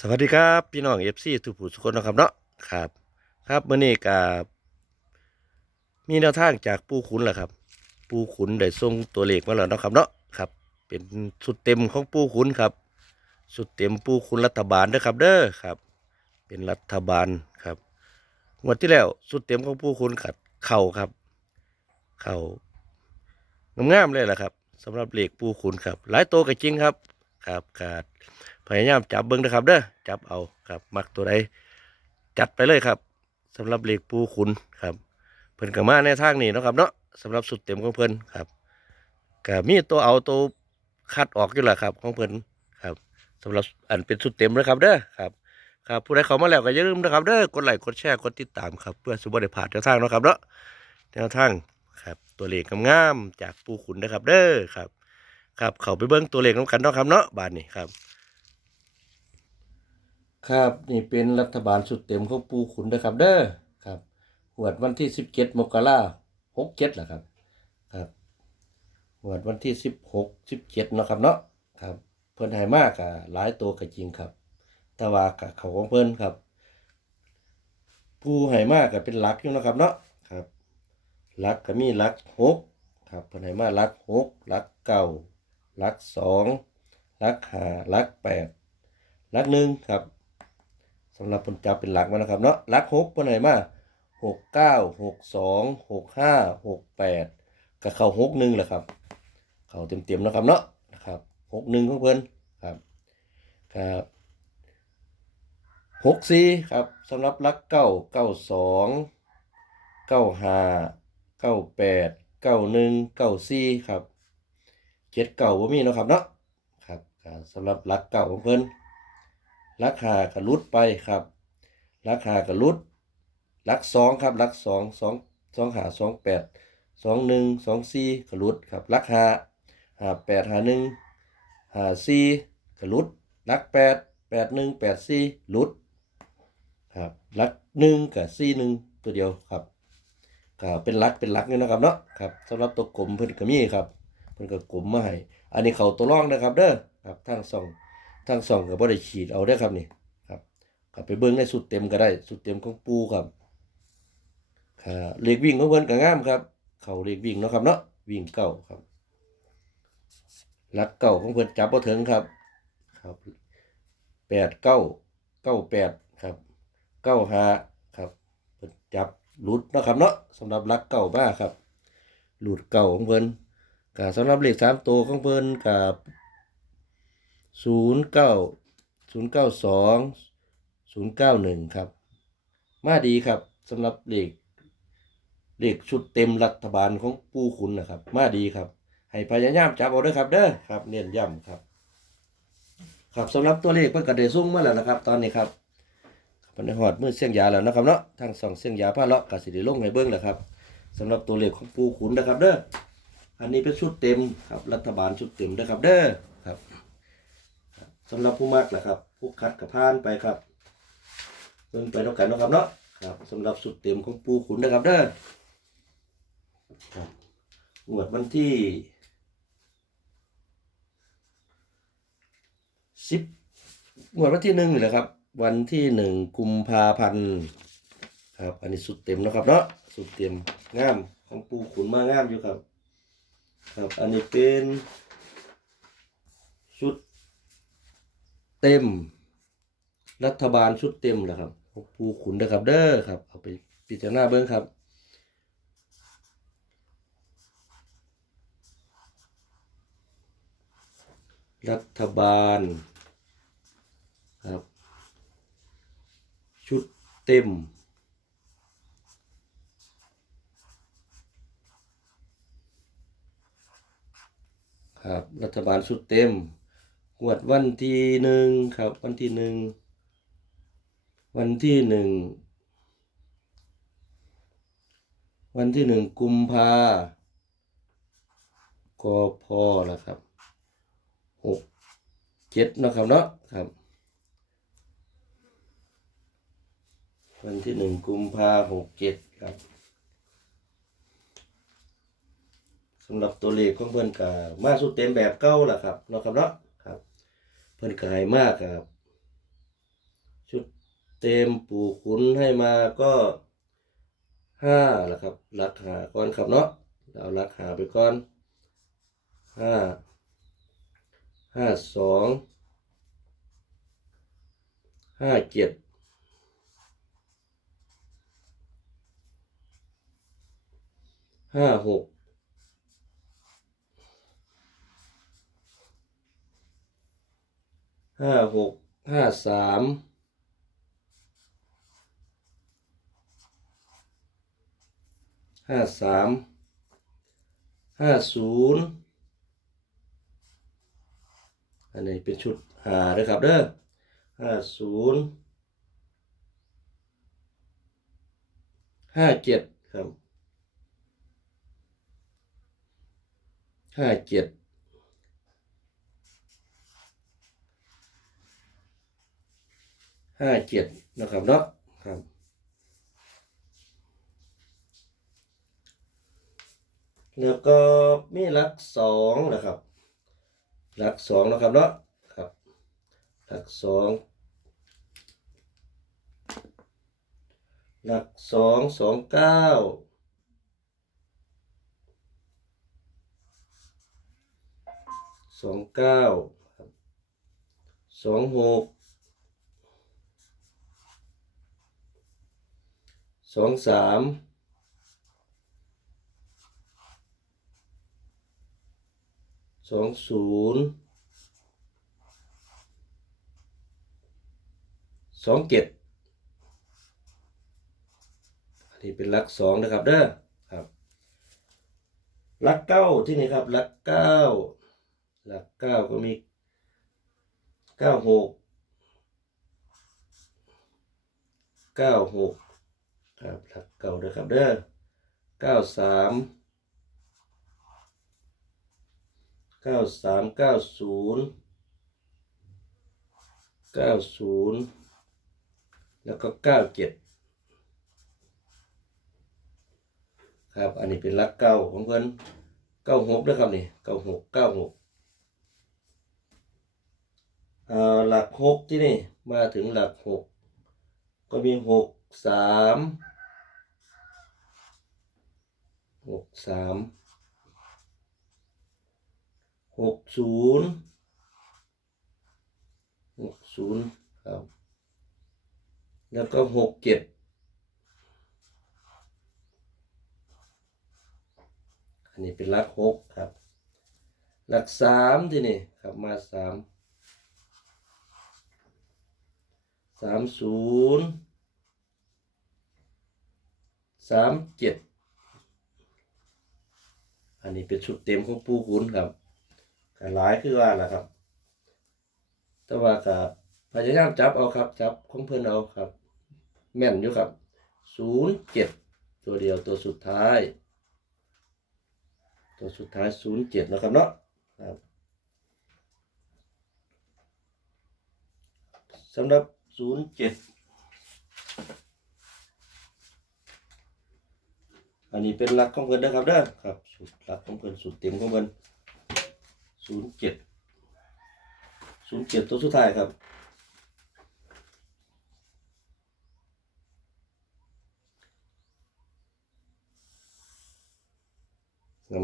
สวัสดีครับ พี่น้องเอฟซีทุกผู้ทุกคนนะครับเนาะครับ ครับเมื่อนี้กับมีแนวทางจากปูขุนแหละครับ ปูขุนได้ส่งตัวเลขมาแล้วนะครับเนาะครับ เป็นสุดเต็มของปูขุนครับ สุดเต็มปูขุนรัฐบาลเด้อครับ เด้อครับ เป็นรัฐบาลครับงวดที่แล้วสุดเต็มของปูขุนขัดเข่าครับ เข่างามๆเลยแหละครับสำหรับเลขปูขุนครับ หลายตัวก็จริงครับ ครับขาด พยายามจับเบิ้งนะครับเด้อจับเอาครับ มักตัวใดจัดไปเลยครับสำหรับเหล็กปูขุนครับ เพิ่นก็มาในทางนี้นะครับเนาะสำหรับสุดเต็มของเพิ่นครับก็มีตัวเอาตัวคัดออกอยู่แหละครับ ของเพิ่นครับสำหรับอันเป็นสุดเต็มเลยครับเด้อครับครับผู้ใดเข้ามาแล้วก็อย่าลืมนะครับเด้อกดไลค์กดแชร์กดติดตามครับเพื่อสุบได้ผ่านแนวทางนะครับเนาะแนวทางครับตัวเลขงามๆจากปูขุนนะครับเด้อครับ ครับเข้าไปเบิ้งตัวเลขน้ำกันเนาะครับเนาะบานนี้ครับ ครับนี่เป็นรัฐบาลสุดเต็มของปูขุนนะครับ เด้อครับหวดวันที่สิบเจ็ดมกราหกเจ็ดแหละครับ ครับหวดวันที่สิบหกสิบเจ็ดนะครับเนาะครับ เพิ่นให้มากกับหลายตัวก็จริงครับ แต่ว่ากับเขาของเพิ่นครับ ปูให้มากกับเป็นหลักอยู่นะครับเนาะครับหลักก็มีหลักหกครับเพิ่นให้มาหลักหกหลักเก้าหลักสองหลักห้าหลักแปดหลักหนึ่งครับ สำหรับผลจับเป็นหลักมานะครับเนาะหลักหกปไหนมาหกเก้าหกสองหกห้าหกแปดกับเข้าหกหนึ่งแหละครับ เข้าเต็มๆนะครับเนาะนะครับหกหนึ่งของเพิ่อนครับครับหกสี่ครับสำหรับลักเก้าเก้าสองเก้าห้าเก้าแปดเก้าหนึ่งเก้าสี่ครับเจ็ดเก้าบ่มีนะครับเนาะครับสำหรับลักเก้าของเพิ่อน ราคากระลุดไปครับ ราคากระลุดลักสองครับลักสองสองสองหาสองแปดสองหนึ่งสองสี่กระลุดครับลักหาหาแปดหาหนึ่งหาสี่กระลุดลักแปดแปดหนึ่งแปดสี่ลุดครับลักหนึ่งกับสี่หนึ่งตัวเดียวครับก็เป็นลักเป็นลักนี่นะครับเนาะครับสำหรับตัวกลมเพิ่นก็มีครับเพิ่นก็กลมมาให้อันนี้เขาตัวร่องนะครับเด้อครับทั้งสอง ทั้งสองก็บ่ได้ขีดเอาได้ครับนี่ครับกับไปเบิ่งในสุดเต็มก็ได้ สุดเต็มของปูครับค่ะเลขวิ่งของเพิ่นก็งามครับ เขาเลขวิ่งเนาะครับเนาะวิ่งเก้าครับลักเก้าของเพิ่นจับบ่ถึงครับ ครับแปดเก้าเก้าแปดครับเก้าห้าครับเพิ่นจับหลุดเนาะครับเนาะสำหรับลักเก้ามาครับหลุดเก้าของเพิ่นก็สำหรับเลขสามตัวของเพิ่นกับ ศูนย์เก้าศูนย์เก้าสองศูนย์เก้าหนึ่งครับ มาดีครับสำหรับเลขเลขชุดเต็มรัฐบาลของปูขุนนะครับ มาดีครับ ให้พยายามจับเอาเด้อครับเด้อครับ เน้นย้ำครับ ครับสำหรับตัวเลขเพิ่นก็ได้ส่งมาแล้วนะครับ ตอนนี้ครับพิ่นได้ฮอดมือเสียงยาแล้วนะครับเนาะทางสองเสียงยาผ้าเลาะก็สิได้ลงให้เบิ่งแล้วครับสำหรับตัวเลขของปูขุนนะครับเด้ออันนี้เป็นชุดเต็มครับรัฐบาลชุดเต็มเด้อครับเด้อครับ สำหรับผู้มักนะครับ ผู้คัดกับพานไปครับเบิ่งไปด้วยกันนะครับเนาะครับสำหรับสุดเต็มของปูขุนนะครับเด้อครับงวดวันที่สิบงวดวันที่หนึ่งนี่แหละครับ วันที่หนึ่งกุมภาพันธ์ครับ อันนี้สุดเต็มนะครับเนาะสุดเต็มงามของปูขุนมางามอยู่ครับ ครับ อันนี้เป็นชุด เต็ม รัฐบาลชุดเต็มแหละครับของปูขุนนะครับเด้อครับ เอาไปพิจารณาเบิ้งครับรัฐบาลครับ ชุดเต็ม ครับ รัฐบาลชุดเต็ม งวดวันที่หนึ่งครับ วันที่หนึ่งวันที่หนึ่งวันที่หนึ่งกุมภากพละครับหกเจ็ดนะครับเนาะครับ วันที่หนึ่งกุมภาหกเจ็ดครับสำหรับตัวเลขของเพื่อนกามาสุดเต็มแบบเก้าละครับเนาะครับเนาะ เพิ่นก็ให้มากครับ ชุดเต็มปู่ขุนให้มาก็ห้าแหละครับหลักหาก่อนครับเนาะเอาหลักหาไปก่อนห้าห้าสองห้าเจ็ดห้าหก ห้าหกห้าสามห้าสามห้าศูนย์อันนี้เป็นชุดหาเด้อครับเด้อห้าศูนย์ห้าเจ็ดครับห้าเจ็ด ห้าเจ็ดนะครับเนาะครับแล้วก็มีหลักสองนะครับหลักสองนะครับเนาะครับหลักสองหลักสองสองเก้าสองเก้าสองหก สองสามสองศูนย์สองเจ็ดอันนี้เป็นหลักสองนะครับเด้อครับหลักเก้าที่นี่ครับหลักเก้าหลักเก้าก็มีเก้าหกเก้าหก ครับหลักเก่าเด้อครับเด้อเก้าสามเก้าสามเก้าศูนย์เก้าศูนย์แล้วก็เก้าเจ็ดครับ อันนี้เป็นหลักเก้าของเพิ่อนเก้าหกเด้อครับนี่เก้าหกเก้าหกหลักหกที่นี่มาถึงหลักหกก็มีหก สามหกสามหกศูนย์หกศูนย์ครับ แล้วก็หกเจ็ดอันนี้เป็นหลักหกครับ หลักสามที่นี่ครับมาสามสามศูนย์ สามเจ็ดอันนี้เป็นชุดเต็มของปูขุนครับกหลายคือว่าล่ะครับ แต่ว่าก็พยายามจับเอาครับ จับของเพิ่อนเอาครับ แม่นอยู่ครับศูนย์เจ็ดตัวเดียวตัวสุดท้าย ตัวสุดท้ายศูนย์เจ็ดนะครับเนาะครับสำหรับศูนย์เจ็ด อันนี้เป็นหลักของเพิ่นนะครับเด้อครับสูตรหลักของเพิ่นสูตรเต็มของเพิ่นศูนย์เจ็ดศูนย์เจ็ดตัวสุดท้ายครับ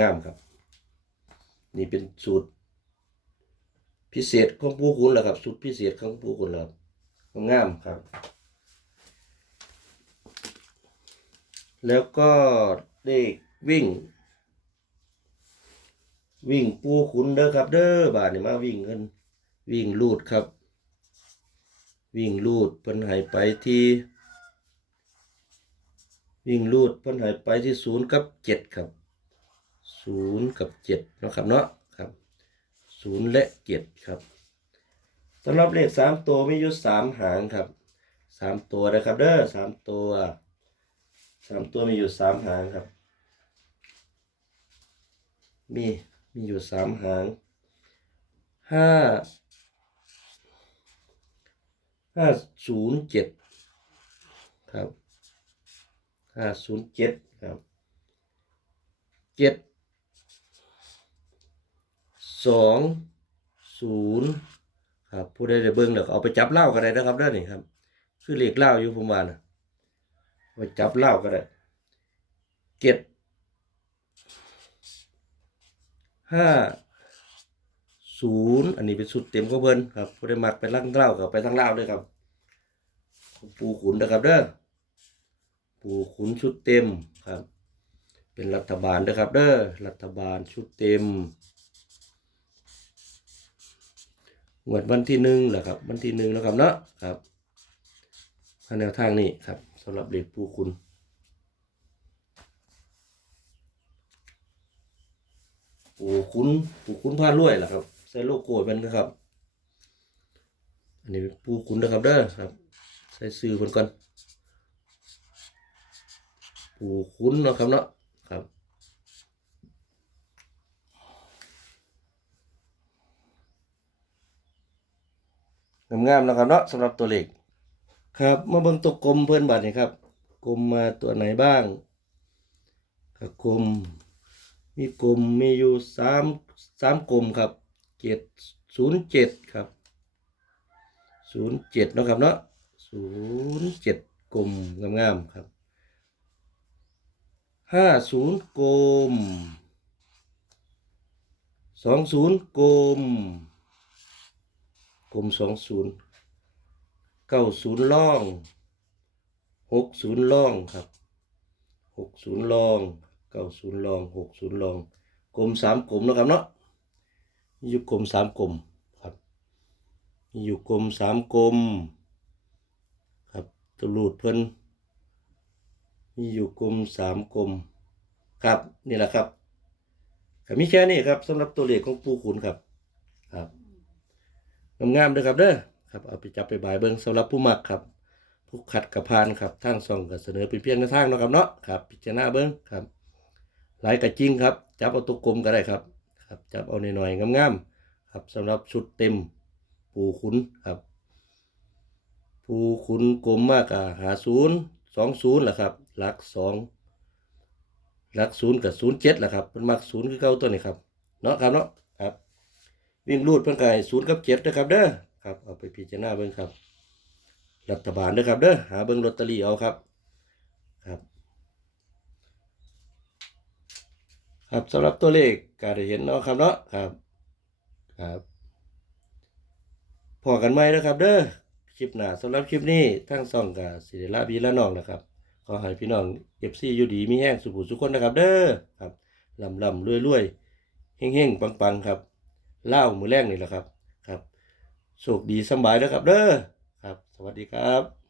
งามๆครับ นี่เป็นสูตร พิเศษของผู้คุณแหละครับ สูตรพิเศษของผู้คุณแหละครับงามครับ แล้วก็เลขวิ่ง วิ่งปูขุนเด้อครับ เด้อบาทนี่มาวิ่งกันวิ่งลูดครับ วิ่งลูดเพิ่นหายไปที่ วิ่งลูดเพิ่นหายไปที่ศูนย์กับเจ็ดครับศูนย์กับเจ็ดนะครับเนาะครับศูนย์และเจ็ดครับสำหรับเลขสามตัวมีอยู่สามหางครับสามตัวนะครับเด้อสามตัว สามตัวมีอยู่สามหางครับ มีมีอยู่สามหางห้าห้าศูนย์เจ็ดครับห้าศูนย์เจ็ดครับเจ็ดสองศูนย์ครับผู้ใดได้เบิ่งเดี๋ยวเอาไปจับเล่ากันได้นะครับเด้อนี่ครับ คือเหลขเล่าอยู่ผมว่านะ ไว้จับเล่าก็ได้เจ็ดห้าศูนย์อันนี้เป็นสุดเต็มขอเพิ่นครับผู้ได้มักไปลังเล่ากับไปทั้งเล่าด้วยครับ ปูขุนนะครับเด้อปูขุนชุดเต็มครับ เป็นรัฐบาลนะครับ เด้อรัฐบาลชุดเต็มงวดวันที่หนึ่งแหละครับ วันที่หนึ่งแล้วครับเนาะครับแนวทางนี้ครับ สำหรับเด็กปูคุณ ปูคุณปูคุณผ้ารวยแหละครับใส่โลโก้เป็นนะครับ อันนี้ปูคุณนะครับเด้อครับ ใส่ซื้อคนก่อนปูคุณนะครับเนาะครับงามๆนะครับเนาะสำหรับตัวเลข ครับมาเบิ่งตัวกลมเพิ่อนบัดนี้ครับกลมมาตัวไหนบ้างครับกลมมีกลมมีอยู่สามสามกลมครับเจ็ดศูนย์เจ็ดครับศูนย์เจ็ดนะครับเนาะศูนย์เจ็ดกลมงามๆครับห้าศูนย์กลมสองศูนย์กลมกลมสองศูนย์ เก้าศูนย์ล่องหกศูนย์ล่องครับหกศูนย์ล่องเก้าศูนย์ล่องหกศูนย์ล่องกลมสามกลมนะครับเนาะมีอยู่กลมสามกลมครับมีอยู่กลมสามกลมครับตัวรูดเพิ่นมีอยู่กลมสามกลมครับนี่แหละครับก็มีแค่นี้ครับสำหรับตัวเลขของปูขุนครับครับงามๆเด้อครับเด้อ ครับเอาไปจับไปบายเบิ่งสำหรับผู้มักครับ ผู้ขัดกับพานครับทางซ่องก็เสนอเป็นเพียงแนทางเนาะครับเนาะครับ พิจารณาเบิ่งครับ หลายกะจริงครับ จับเอาตัวกลมก็ได้ครับครับ จับเอาหน่อยๆงามๆครับสำหรับชุดเต็มปูขุนครับปูขุนกลมมากกะหาศูนย์สองศูนย์แหละครับ หลักสองหลักศูนย์กับศูนย์เจ็ดแหละครับเป็นมักศูนย์คือเก่าตัวนี้ครับเนาะครับเนาะครับวิ่งรูดเพิ่นก็ให้ศูนย์กับเจ็ดนะครับเด้อ ครับเอาไปพิจารณาเบิ่งครับ รัฐบาลเด้อครับเด้อหาเบิ่งลอตเตอรี่เอาครับครับ ครับสำหรับตัวเลขก็ได้เห็นเนาะครับเนาะครับครับพอกันไหมนะครับ เด้อคลิปหน้าสำหรับคลิปนี้ทั้งสองกับศิริลาบีและน้องนะครับขอให้พี่น้องเอฟซีอยู่ดีมีแห้งสุขสุขคนนะครับ เด้อครับลำลำรวยรวยเฮงเฮงปังปังๆครับเล่ามือแรกนี่แหละครับ โชคดีสบายนะครับเด้อครับ สวัสดีครับ